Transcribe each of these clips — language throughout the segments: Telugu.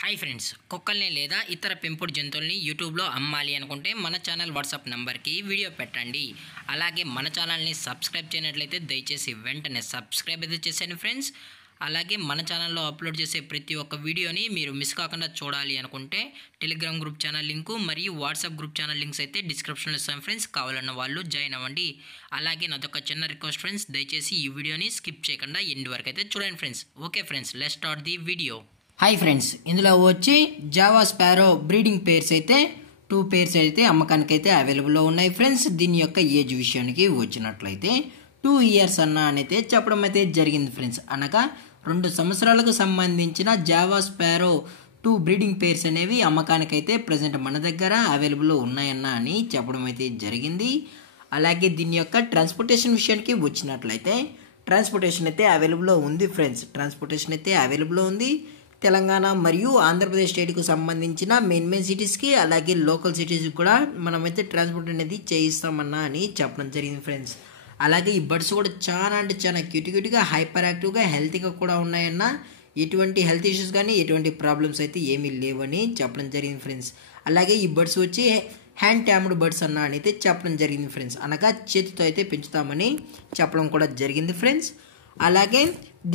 హాయ్ ఫ్రెండ్స్, కుక్కల్ని లేదా ఇతర పెంపుడు జంతువుల్ని యూట్యూబ్లో అమ్మాలి అనుకుంటే మన ఛానల్ వాట్సాప్ నెంబర్కి వీడియో పెట్టండి. అలాగే మన ఛానల్ని సబ్స్క్రైబ్ చేయనట్లయితే దయచేసి వెంటనే సబ్స్క్రైబ్ అయితే చేసేయండి ఫ్రెండ్స్. అలాగే మన ఛానల్లో అప్లోడ్ చేసే ప్రతి ఒక్క వీడియోని మీరు మిస్ కాకుండా చూడాలి అనుకుంటే టెలిగ్రామ్ గ్రూప్ ఛానల్ లింకు మరియు వాట్సాప్ గ్రూప్ ఛానల్ లింక్స్ అయితే డిస్క్రిప్షన్లో ఇస్తాను ఫ్రెండ్స్. కావాలన్న వాళ్ళు జాయిన్ అవ్వండి. అలాగే నాదొక చిన్న రిక్వెస్ట్ ఫ్రెండ్స్, దయచేసి ఈ వీడియోని స్కిప్ చేయకుండా ఎండ్ వరకు అయితే చూడండి friends. Okay friends, let's start the video. Hi friends, ఇందులో వచ్చి జావా స్పారో బ్రీడింగ్ పేర్స్ అయితే 2 పేర్స్ అయితే అమ్మకానికి అయితే అవైలబుల్లో ఉన్నాయి ఫ్రెండ్స్. దీని యొక్క ఏజ్ విషయానికి వచ్చినట్లయితే 2 ఇయర్స్ అయితే చెప్పడం అయితే జరిగింది ఫ్రెండ్స్. అనగా 2 సంవత్సరాలకు సంబంధించిన జావా స్పారో 2 బ్రీడింగ్ పేర్స్ అనేవి అమ్మకానికి అయితే ప్రజెంట్ మన దగ్గర అవైలబుల్లో ఉన్నాయన్న అని చెప్పడం అయితే జరిగింది. అలాగే దీని యొక్క ట్రాన్స్పోర్టేషన్ విషయానికి వచ్చినట్లయితే ట్రాన్స్పోర్టేషన్ అయితే అవైలబుల్లో ఉంది ఫ్రెండ్స్. ట్రాన్స్పోర్టేషన్ అయితే అవైలబుల్లో ఉంది. తెలంగాణ మరియు ఆంధ్రప్రదేశ్ స్టేట్కు సంబంధించిన మెయిన్ సిటీస్కి అలాగే లోకల్ సిటీస్కి కూడా మనమైతే ట్రాన్స్పోర్ట్ అనేది చేయిస్తామన్నా అని చెప్పడం జరిగింది ఫ్రెండ్స్. అలాగే ఈ బర్డ్స్ కూడా చాలా అంటే చాలా క్యూట్గా హైపర్ యాక్టివ్గా హెల్తీగా కూడా ఉన్నాయన్న. ఎటువంటి హెల్త్ ఇష్యూస్ కానీ ఎటువంటి ప్రాబ్లమ్స్ అయితే ఏమీ లేవని చెప్పడం జరిగింది ఫ్రెండ్స్. అలాగే ఈ బర్డ్స్ వచ్చి హ్యాండ్ ట్యామ్డ్ బర్డ్స్ అన్న అని అయితే చెప్పడం జరిగింది ఫ్రెండ్స్. అనగా చేతితో అయితే పెంచుతామని చెప్పడం కూడా జరిగింది ఫ్రెండ్స్. అలాగే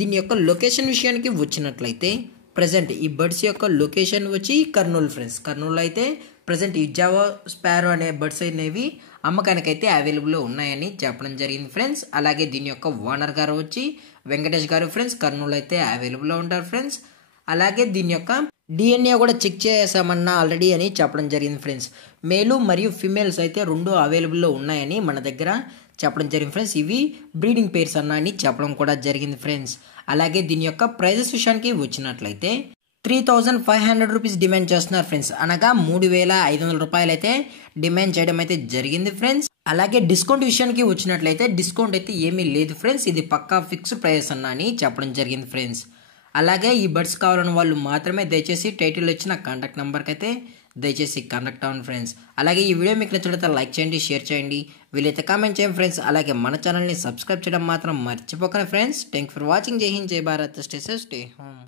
దీని యొక్క లొకేషన్ విషయానికి వచ్చినట్లయితే ప్రజెంట్ ఈ బర్డ్స్ యొక్క లొకేషన్ వచ్చి కర్నూలు ఫ్రెండ్స్. కర్నూలు అయితే ప్రజెంట్ ఈ జావా స్పారో అనే బర్డ్స్ అనేవి అమ్మకానికి అయితే అవైలబుల్లో ఉన్నాయని చెప్పడం జరిగింది ఫ్రెండ్స్. అలాగే దీని యొక్క ఓనర్ గారు వచ్చి వెంకటేష్ గారు ఫ్రెండ్స్. కర్నూలు అయితే అవైలబుల్లో ఉంటారు ఫ్రెండ్స్. అలాగే దీని యొక్క DNA కూడా చెక్ చేసామన్నా ఆల్రెడీ అని చెప్పడం జరిగింది ఫ్రెండ్స్. మేలు మరియు ఫిమేల్స్ అయితే 2 అవైలబుల్లో ఉన్నాయని మన దగ్గర చెప్పడం జరిగింది ఫ్రెండ్స్. ఇవి బ్రీడింగ్ పేర్స్ అన్న అని చెప్పడం కూడా జరిగింది ఫ్రెండ్స్. అలాగే దీని యొక్క ప్రైజెస్ విషయానికి వచ్చినట్లయితే 3500 రూపీస్ డిమాండ్ చేస్తున్నారు ఫ్రెండ్స్. అనగా 3500 రూపాయలు అయితే డిమాండ్ చేయడం అయితే జరిగింది ఫ్రెండ్స్. అలాగే డిస్కౌంట్ విషయానికి వచ్చినట్లయితే డిస్కౌంట్ అయితే ఏమీ లేదు ఫ్రెండ్స్. ఇది పక్కా ఫిక్స్డ్ ప్రైస్ అన్న అని చెప్పడం జరిగింది ఫ్రెండ్స్. అలాగే ఈ బర్డ్స్ కావాలని వాళ్ళు మాత్రమే దయచేసి టైటిల్ ఇచ్చిన కాంటాక్ట్ నెంబర్కి అయితే దయచేసి కాంటాక్ట్ అవ్వండి ఫ్రెండ్స్. అలాగే ఈ వీడియో మీకు నచ్చినట్లయితే లైక్ చేయండి, షేర్ చేయండి, వీలైతే కామెంట్ చేయండి ఫ్రెండ్స్. అలాగే మన ఛానల్ని సబ్స్క్రైబ్ చేయడం మాత్రం మర్చిపోకండి ఫ్రెండ్స్. Thank for watching. జై హింద్, జై Bharat, stay safe, stay home.